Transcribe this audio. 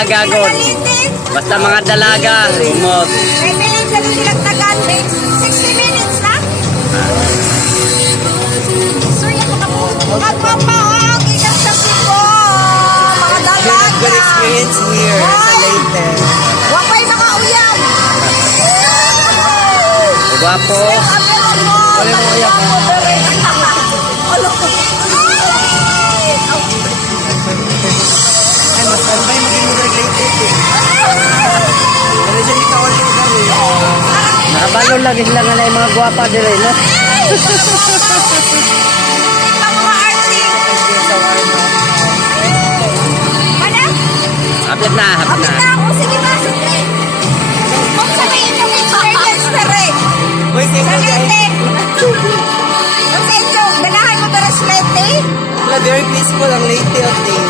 dalaga god. Basta mga dalaga, umot. May minutes na silang tagan. 60 minutes na? So, yan magpapaog. Ikan sa Cebu. Mga dalaga. Good experience here sa Leyte. Wapay mga uyang. Guwapo. Wala mo uyak mo. Ay, mas ano ba yung maging muna Leyte? Pero dyan ikaw ulit yung gano'n. Nakabalo lagi sila nga na yung mga guwapa dire, no? Hapit na, hapit Kapit na. na ako. Sige ba? Sige. Kung sa may inyong experience na rin. Uy, Sa sige guys. Leyte. Kung sa inyong, ganahan mo ba sa Leyte? Very peaceful ang Leyte, okay.